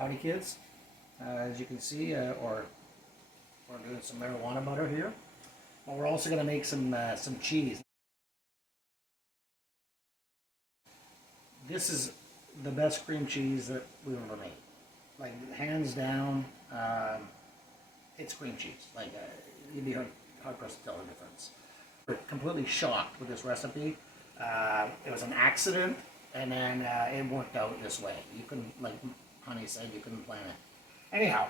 Howdy kids. As you can see, we're doing some marijuana butter here. But we're also going to make some cheese. This is the best cream cheese that we've ever made. Like, hands down, it's cream cheese. Like, you'd be hard pressed to tell the difference. We're completely shocked with this recipe. It was an accident, and then it worked out this way. You couldn't, like Hunnee said, you couldn't plan it. Anyhow,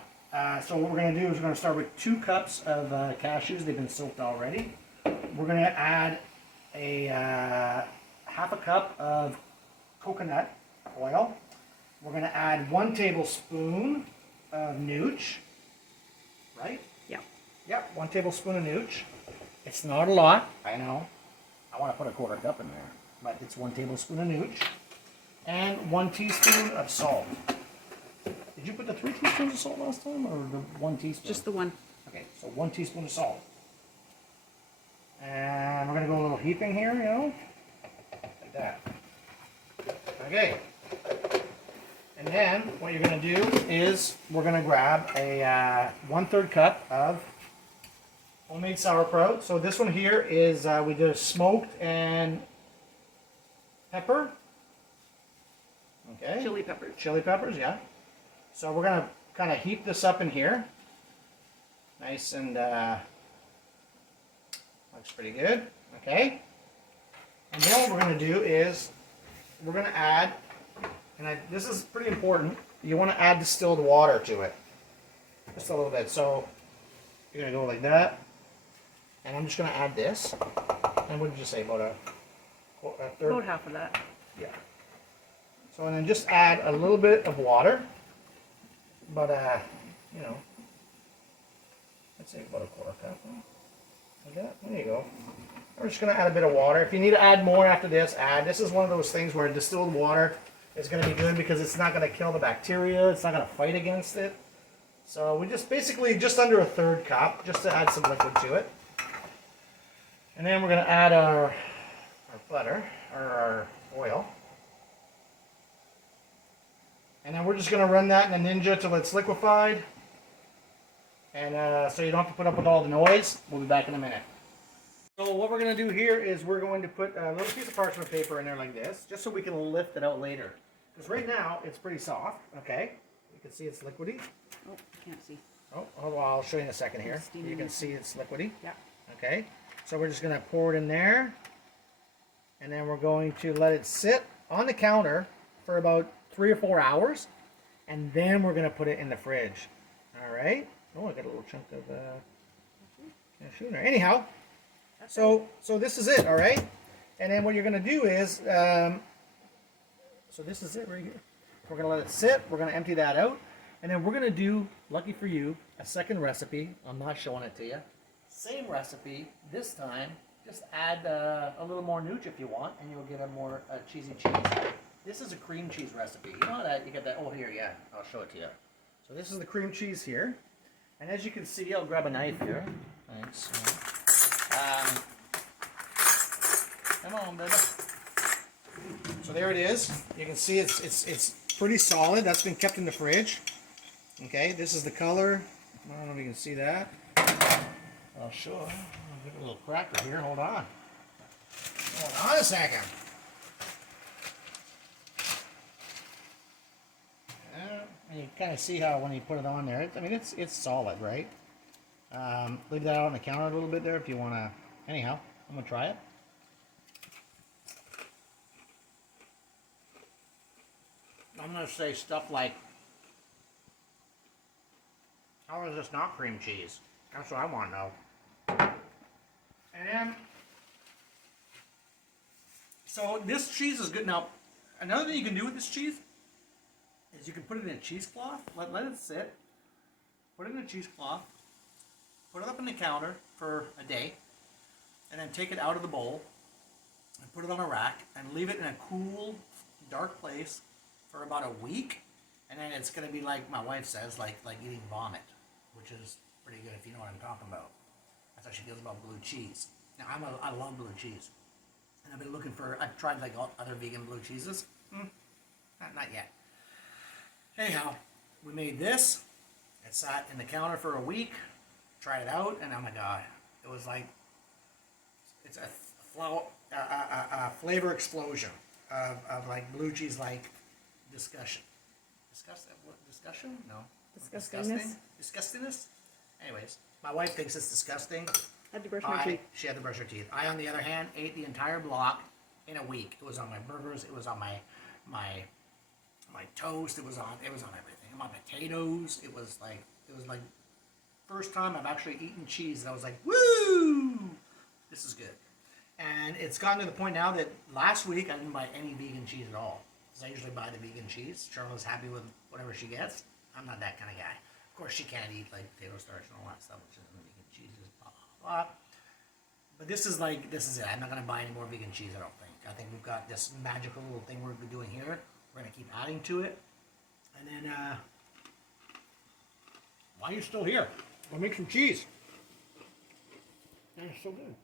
so what we're going to do is we're going to start with 2 cups of cashews. They've been soaked already. We're going to add a half a cup of coconut oil. We're going to add 1 tablespoon of Nooch, right? Yeah. Yep, 1 tablespoon of Nooch. It's not a lot, I know. I want to put a 1/4 cup in there, but it's 1 tablespoon of Nooch. And 1 teaspoon of salt. Did you put the 3 teaspoons of salt last time, or the 1 teaspoon? Just the 1. Okay, so 1 teaspoon of salt. And we're going to go a little heaping here, you know, like that. Okay. And then what you're going to do is we're going to grab a 1/3 cup of homemade sauerkraut. So this one here is we did smoked and pepper. Okay. Chili peppers. Chili peppers, yeah. So we're going to kind of heat this up in here. Nice and looks pretty good. Okay. And then what we're going to do is we're going to add, and this is pretty important, you want to add distilled water to it. Just a little bit. So you're going to go like that. And I'm just going to add this. And what did you say, about a third? About half of that. Yeah. So and then just add a little bit of water. But, you know, I'd say about a 1/4 cup. Like that. There you go. We're just going to add a bit of water. If you need to add more after this, add. This is one of those things where distilled water is going to be good because it's not going to kill the bacteria. It's not going to fight against it. So we just basically just under a 1/3 cup just to add some liquid to it. And then we're going to add our butter, or our oil. And then we're just going to run that in a Ninja till it's liquefied. And so you don't have to put up with all the noise. We'll be back in a minute. So what we're going to do here is we're going to put a little piece of parchment paper in there like this, just so we can lift it out later. Because right now it's pretty soft, okay? You can see it's liquidy. Oh, I can't see. Oh, well, I'll show you in a second here. You can see it's liquidy. Yeah. Okay, so we're just going to pour it in there. And then we're going to let it sit on the counter for about 3 or 4 hours. And then we're going to put it in the fridge. All right. Oh, I got a little chunk of cashew in there. Anyhow, so this is it, all right? And then what you're going to do is, so this is it right here. We're going to let it sit. We're going to empty that out. And then we're going to do, lucky for you, a second recipe. I'm not showing it to you. Same recipe. This time, just add a little more Nooch if you want, and you'll get a more cheesy cheese. This is a cream cheese recipe. You know that? You get that? Oh, here, yeah. I'll show it to you. So this is the cream cheese here. And as you can see, I'll grab a knife here. Thanks. Come on, baby. So there it is. You can see it's pretty solid. That's been kept in the fridge. Okay, this is the color. I don't know if you can see that. I'll show. I'll give it a little cracker here. Hold on. Hold on a second. And you kind of see how when you put it on there, I mean, it's solid, right? Leave that out on the counter a little bit there if you want to. Anyhow, I'm going to try it. I'm going to say stuff like, how is this not cream cheese? That's what I want to know. And then, so this cheese is good. Now, another thing you can do with this cheese is you can put it in a cheesecloth, let it sit, put it in a cheesecloth, put it up on the counter for a day, and then take it out of the bowl and put it on a rack and leave it in a cool, dark place for about a week, and then it's going to be like my wife says, like eating vomit, which is pretty good if you know what I'm talking about. That's how she feels about blue cheese. Now I love blue cheese, and I've been looking for. I've tried like all other vegan blue cheeses. Not yet. Anyhow, we made this. It sat in the counter for a week. Tried it out, and oh my god, it was like it's a flavor explosion of like blue cheese, like discussion. Discussion? No. Disgustingness. Disgustingness. Anyways, my wife thinks it's disgusting. Had to brush my teeth. She had to brush her teeth. I, on the other hand, ate the entire block in a week. It was on my burgers. It was on my toast. It was on everything. My potatoes. It was like first time I've actually eaten cheese that I was like, woo! This is good. And it's gotten to the point now that last week I didn't buy any vegan cheese at all. Because I usually buy the vegan cheese. Charlotte's happy with whatever she gets. I'm not that kind of guy. Of course, she can't eat like potato starch and all that stuff, which isn't vegan cheeses, blah, blah, blah. But this is it. I'm not going to buy any more vegan cheese, I don't think. I think we've got this magical little thing we're doing here. We're going to keep adding to it. And then, why are you still here? We'll make some cheese. And it's so good.